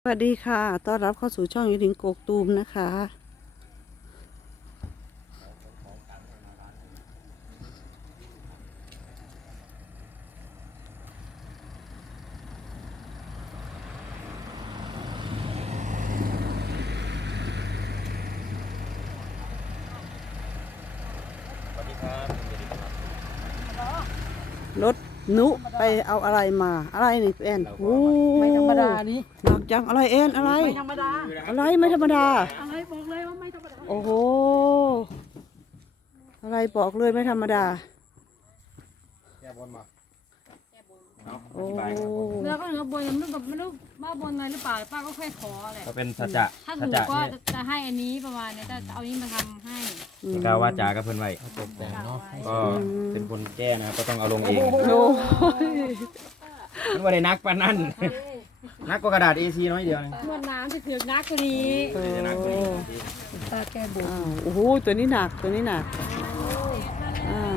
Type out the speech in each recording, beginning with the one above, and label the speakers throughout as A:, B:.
A: สวัสดีค่ะ ต้อนรับเข้าสู่ช่องยูทิงโกกตูมนะคะ
B: สวัสดีครับ
A: รถนุไปเอาอะไรมา อะไรนี่แอนโอ้
C: ไม่ธรรมดานี่
A: หนักจังอะไรแอนอะไร
C: ไม่ธรรมดา
A: อะไรไม่ธรรมดา
C: อะไรบอกเลยว่าไม่ธรรมดา
A: โอ้โห อะไรบอกเลยไม่ธรรมดา
B: แก้บนมา
A: โอ้
C: เนื้อก็เนื้อบนไม่รู้แบบไม่รู้บ้าบนอะไรหรือเปล่าป้าก็แค่ขออะไร
B: ก็เป็นสัจจะ
C: ถ้า
B: สั
C: ถู
B: จ
C: ก
B: จะ
C: ก็
B: เนี่ย
C: จะให้อันนี้ประมาณนี้จะเอานี้มาทำให้
B: กล่าวว่าจากับเพิ่นไว้ก็เป็นคนแก้นะครับก็ต้องเอาลงเอง
A: โอ้ย
B: มันว่าได้นักปานนั้นนักกว่ากระดาษ A4 น้อยเดียวนึง
C: มวดน้ำจะถือนักกว่านี้
B: จะนักกว่านี้
C: ป้าแก้บุญ
A: อ้าวโอ้โหตัวนี้หนักตัวนี้หนักอ่า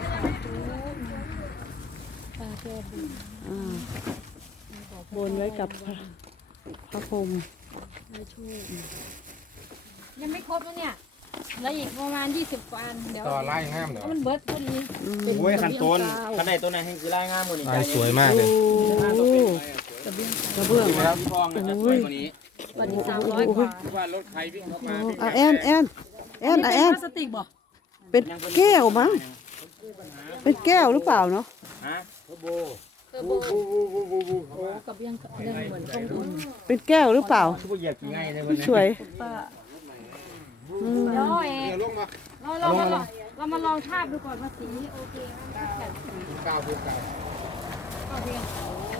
C: ป้าแก้บุญ
A: อ่าบนไว้กับพระพรหม
C: ให้ช่วยยังไม่ครบแล้วเนี่ยแล้วอีกประมาณ20 กว่าอันเดี๋ยว
D: ต่อไล่งามเดี๋ยว
C: มันเบิร์ดพอดี
B: โอ้ยขันต้นขันใดต้นไหนให้คือไล่งามกว่านี้
D: ลายสวยมากเลย
A: โอ้กระเบื้อง
B: ครับทองจะสวยกว่านี้
C: วันนี้300 กว่า
D: ว่ารถใครวิ่งเข้ามา
A: อ่ะแอนอ่ะแอน
C: พลาสติกบ่
A: เป็นแก้วมั้งเป็นแก้วหรือเปล่าเนาะ
B: ฮะ
C: เทอร์โบโอ้กับยังเหมือนของคุณ
A: เป็นแก้วหรือเปล่า
B: คือบ่เหยียบกี่ง่ายเลยเพิ่น
A: สวย
C: ป้า
A: อืม
C: เดี๋ยวเอง
D: เดี๋ยวลงมา
C: เรามาลองทาบดูก่อนว่าสีโอเคไหมแบบ
D: ก้าวก้าว
C: ก็เพียง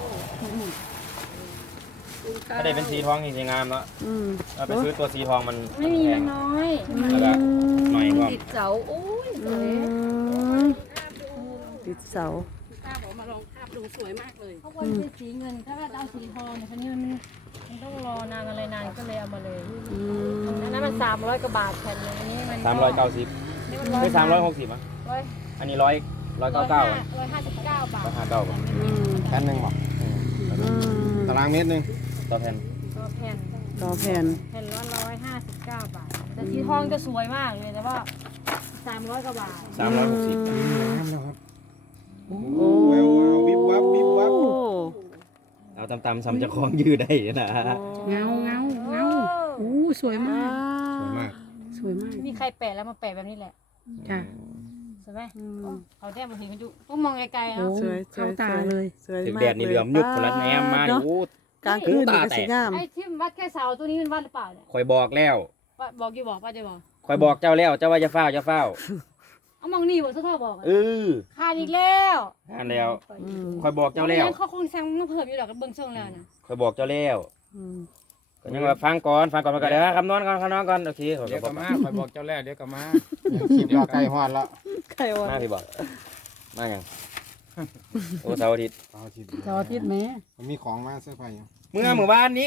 B: ถ้าได้เป็นสีทองจริงๆงามแล้ว
A: อืม
B: ถ้าไปซื้อตัวสีทองมัน
C: ไม่มี
B: แพ
C: มั
B: ง
C: นน้อย
B: แล้วก็หน่อยก็
C: ติดเสาโอ้ยส
A: อื
C: วย
A: มติดเสา
C: ป้าบอกมาลองทาบดูสวยมากเลยเขาควรเป็นสีเงินถ้าเราเอาสีทองเนี่ยคันนี้มันต้องรอนานอะไรนานก็เลยเอามาเลย
A: อืม
C: อันนั้นมัน300 กว่าบาทแผ่นนึงอันนี้มัน
B: 390
C: นี่มัน
B: ไม่360อ่ะ
C: ร้อย
B: อันนี้199อ่ะ
C: 159 บาท
B: 159บาท
A: อืม
D: แผ่นหนึ่งบอก
A: อืม
D: ตารางเมตรหนึ่ง
B: ต่อแผ่น
C: ต่อแผ่น
A: ต่อแผ่น
C: แผ่นละ159 บาทแต่สีทองจะสวยมากเลยแต่ว่า300 กว่าบาท
B: 360
D: งามแล้วครับ
A: โอ้
D: แวววาววิบวับวิบวับ
B: เอาตำๆซ้ำจะคล้องยืดได้นะ
C: เงาโอ้สวยมาก
D: สวยมาก
C: สวยมากมีใครแปะแล้วมาแปะแบบนี้แหละ
A: จ้ะ
C: สวยไหม
A: อืม
C: เขาแทบมาถึงกันดูต้องมองไกลๆเนาะ
A: สวยสวยสวย
B: ถึง
A: มาก
B: แดดนี่เหลือมยุบคนละแนมมา
A: เนอะ
B: โอ้
A: กลางคืนนี่ก็สวยงาม
C: ไอ้ที่วัดแค่เสาตัวนี้มันวัดหรือเปล่าเนี่ย
B: คอยบอกแล้ว
C: บอกกี่บอกป้าจะบอก
B: คอยบอกเจ้าแล้วเจ้าว่าจะเฝ้าจะเฝ้า
C: เอามองนี่บอกท่อบอก
B: เออ
C: ขาดอีกแล้ว
B: อ่านแล้ว
A: อืม
B: คอยบอกเจ้าแล้ว
C: เขาคงสั่งมาเพิ่มอยู่หรอกเบิ่งช่องแล้วนะ
B: คอยบอกเจ้าแล้ว
A: อืม
B: ก็ยังว่าฟังก่อนไปก่อนเดี๋ยวคำนอนก่อนคำนอนก่อนโอเคขอ
D: เดี๋ยว
B: บ
D: ก็
B: อก
D: มาคอยบอกเจ้าแรกเดี๋ยวก็มาคลิปยอดไก่ฮอดแล้ว
A: ใครวะ
B: มาพี่บอกมาอย่างโอ้เสาร์อาทิตย์
D: เอาทิตย์
C: เสาร์อาทิตย์ไหม
D: มีของมาเสื้อผ้าอยู่
B: เมื่อวานนี้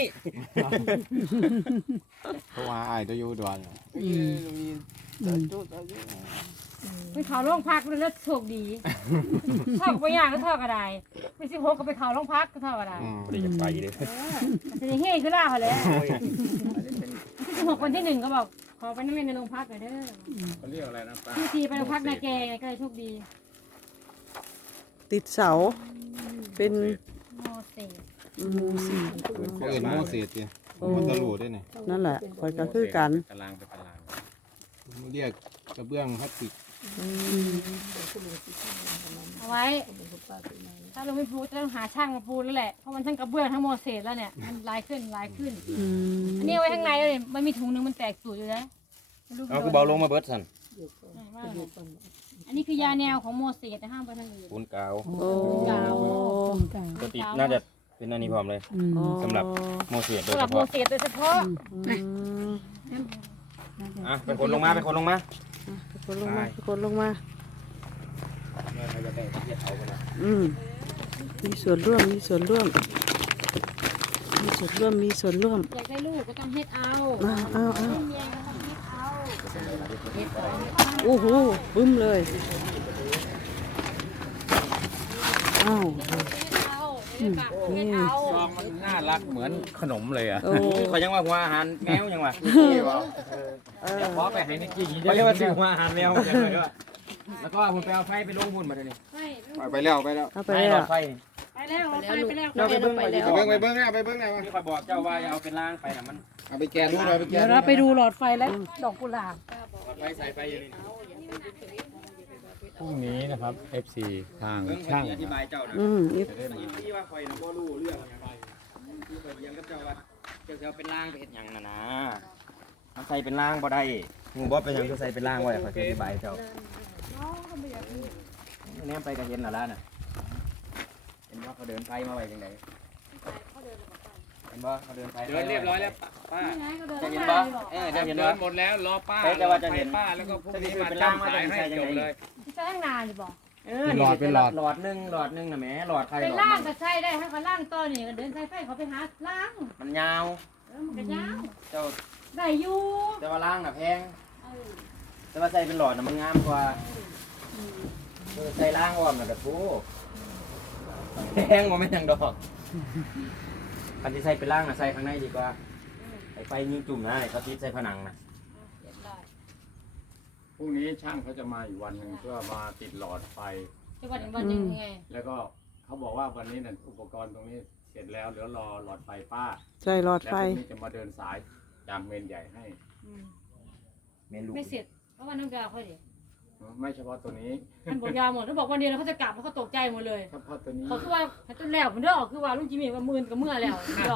D: เพราะว่าอ้ายตัวอยู่ด่วน
C: ไปเขาโรงพักแล้วโชคดีท่อก็ไปย่างก็ท่อกระไดไม่สิ6ก็ไปเขาโรงพักก็ท่อกระได
B: ไม่ได้จะไปเลย
C: จะได้เฮ้คือล่าเขาแล้วที่16 วันที่ 1ก็บอกขอไปนั่งเล่นในโรงพักหน่อยเด้อ
D: เขาเรียกอะไรนะป้า
C: ที่ทีไปโรงพักนาแกไงก็เลยโชคดี
A: ติดเสา เป็น
C: โมเสส
A: อืม
D: เขาเอื่นโมเสสจีมันตะลูด้วยนี่
A: นั่นแหละคอยก็คือกัน
B: ตารางไปตาราง
D: เรียกกระเบื้องพลาสติก
A: อืม
C: เอาไว้ ถ้าเราไม่พูดจะต้องหาช่างมาพูดแล้วแหละ เพราะมันทั้งกระเบื้องทั้งโมเสสแล้วเนี่ย มันลายขึ้น
A: อืม
C: อันนี้เอาไว้ข้างในแล้วเนี่ยมันมีถุงนึงมันแตกสูดอยู่แล้ว
B: เอาคือเบาลงมาเบิดสัน
C: อันนี้คือยาแนวของโมเสสแต่ห้ามไปทางอื่น
B: ปูนกาว
A: โอ้
C: กาว
B: ปกติน่าจะเป็นอันนี้พร้อมเลย สำหรับ โมเสสโดย
C: สำห
B: เฉ
C: รับโม
B: พาะ
C: เสสโดยเฉพาะ
A: อืม
B: อ่ะเป็นคนลงมาเป็นคนลงมา
A: คนลงมาคนลงมา
B: เนี่ยใครจะได้เทียบเอาไปนะ
A: อืมมีส่วนร่วม มีส่วนร่วม มีส่วนร่วม มีส่วนร่วม
C: อยากได้ลูกก็ต้องเฮ็ดเอา
A: อ้าว
C: ไม่มีก็ต้องเฮ็ดเอาเฮ็ดเอา
A: โอ้โหบึ้มเลยอ้าว
C: เฮ็ดเอา
A: นี่
D: ซองมันน่ารักเหมือนขนมเลยอ่ะ
A: โอ้
B: เขายังว่าหัวอาหารแมวยังว่า
D: เดี๋ยวขอไปให้นิกกี้
B: เขาเรียกว่าซื้อหัวอาหารแมวจังเลยด้วยแล้วก็ผมไปเอาไฟไปลงหุ่นมาเดี๋ยวนี้
D: ไปแล้วไปแล้ว
A: เอาไป
B: ไฟ
A: แล้
B: หล
A: ว
B: อดไฟ
C: ไปแล้วไปแล้ว
B: เราไปเบิ้งไป
D: ไปเบิ้งนะไปเบิ้งนะ
B: ที่คอยบอกเจ้าว่าอย่าเอาเป็นล่างไปนะมัน
D: เอาไปแกะดูหน่อยไปแกะ
C: เดี๋ยวเราไปดูหลอดไฟและดอกกุหลาบ
B: หลอดไฟใส่ไปอยู่นี่
D: พรุ่งนี้นะครับ FC ทาง
B: เบิ้ง
D: ช่าง
B: อธิบายเจ้านะ
A: นี่
B: ที่ว่าคอยนะบ่รู้เรื่องอะไรที่คอยเรียนกับเจ้าว่าเจ้าจะเอาเป็นล่างไปเฮ็ดหยังน่ะนะมันใส่เป็นล่างบ่ได้งูบ่เป็นหยังจะใส่เป็นล่างไว้คอยอธิบายเจ้าแนมไปก็เห็นแล้วน่ะเห็นว่าเขาเดินไฟมาไว้จังไดเห็นบ่เขาเดินไฟ
D: เดินเรียบร้อยแล้วป้า
B: จะเห็นบ่จะเห็น
D: เดิ
B: บ่
D: นหมดแล้วรอป้า
B: แต่ว่าจะเห็น
D: ป้าแล้วก็พรุ่งนี้มาจ้างสายให้จบเลย
C: จะตั้งนานอยู่บอก
B: เป็นหลอดหนึงน่ะแหมหลอดไฟ
C: เป็น
B: หลอด
C: ล่าง
B: มัน
C: ก็ใช้ได้ถ้าเขาล่างต่อนี่ก็เดินสายไฟเขาไปหาล่าง
B: มันยาว
C: มันก็ยาว
B: เจ้า
C: ได้อยู่
B: แต่ว่าล่างน่ะแพงแต่ว่าใส่เป็นหลอดน่ะมันงามกว่าใส่ล่างอ้อมน่ะก็ถูกแพงบ่แม่นหยังดอกคันที่ใส่เป็นล่างน่ะใส่ข้างในดีกว่าไฟยิงจุ่มนะเขาติดใส่ผนังน่ะ
D: พรุ่งนี้ช่างเขาจะมาอีกวันหนึ่งเพื่อมาติดหลอดไฟ
C: จะวันวันยังไง
D: แล้วก็เขาบอกว่าวันนี้น่ะอุปกรณ์ตรงนี้เสร็จแล้วเหลือรอหลอดไฟป้า
A: ใช่หลอด
D: แล้ว
A: ไฟ
D: พรุ่งนี้จะมาเดินสายจากเมนใหญ่ให้
B: เมนลูก
C: ไม่เสร็จเพราะว่าน้ำยาค่อยดิ
D: ไม่เฉพาะตัวนี้
C: ท่านบอกยาหมดท่านบอกวันเดียวแล้วเขาจะกลับแล้วเขาตกใจหมดเลย
D: เฉพาะตัวนี้
C: เขาคือว่าให้ต้นแล้วมันเด้อคือว่าลุงจิมมี่ว่ามื่นกับเมื่อแล้วดอก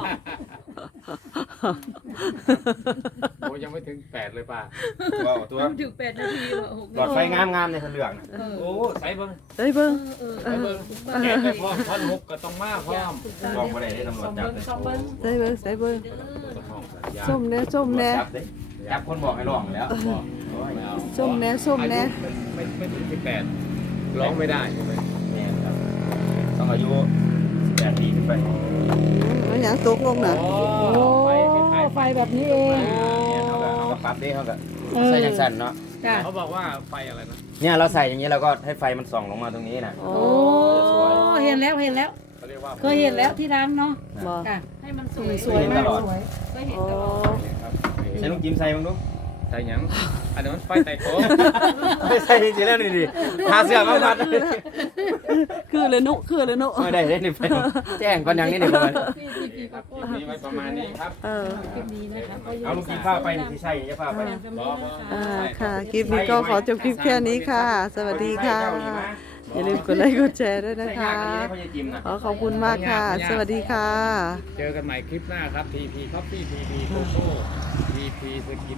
D: โอ้ยังไม่ถึง8เลยป้า
B: ว้าวตัว
C: ถึง8 นาทีว่า
B: หลอดไฟงามๆในทะเลืองน่ะ
D: โอ้ใส่เบิ้ง
A: เฮ้ยเบิ้ง
D: ใส่เบิ้งแกะไปพร้อมท่อนฮุกก็ต้องมาพร้อม
B: ลองบ่ได้ตำรวจจับเลย
C: สองเบิ้ง
A: ใส่เบิ้งใส่เบิ้ง
D: ต้องห้องสัญญา
A: ส้มแน่ส้มแน่
B: จับเด้จับคนบอกให้ร้องแล้ว
D: บอกไม่เอา
A: ส้มแน่ส้มแน่
D: อายุไม่ถึง18ร้องไม่ได้ใช่ไหม
B: แม่นครับต้องอายุ18ปีขึ้นไป
A: มันอย่างตกลงน่ะ
C: โอ้ไฟแบบนี้เอง
B: เนี่ยเขาก็ปรับได้เขาก็ใส่จังสั่นเนาะ
C: จ้ะ
D: เขาบอกว่าไฟอะไรนะ
B: เนี่ยเราใส่อย่างนี้เราก็ให้ไฟมันส่องลงมาตรงนี้นะ
A: โอ้
C: เห็นแล้วเห็นแล้ว
D: เขาเรียกว่า
C: เคยเห็นแล้วที่ร้านเนาะ
A: บ่
C: ค่ะ
E: ให้มันสวย
C: สวยมากสวย
E: ก็เห็น
A: โอ้
E: ตลอด
D: ครับ
B: ใส่ลูกจิ้มใส่บ้างดู
D: ใส่หยังอันนั้นมันไฟไต่โค้ง
B: ไม่ใส่จริงๆแล้วนี่ดิหาเสื้อมาพัด
A: คือเลยนุคือเลยนุ
B: ไม่ได้เล่นนี่ไปแจ้งก่อนอย่างนี้นี่ก่อน
D: นี่ครับคลิปนี้ไว้ประมาณนี้ครับ
C: คลิปนี้นะคะก็
B: เอาลูกจิ้มผ้าไปนี่ที่ใช่จะผ้าไป
A: ค่ะคลิปนี้ก็ขอจบคลิปแค่นี้ค่ะ สวัสดีค่ะ อย่าลืมกดไลค์กดแชร์ด้วยนะ
B: ใส่
A: คะ
B: ยากอันนี้เขาจะจิ้มนะ
A: ขอขอบคุณมากค่ะ สวัสดีค่ะ
D: เจอกันใหม่คลิปหน้าครับ TP Coffee TP Coco TP สกิน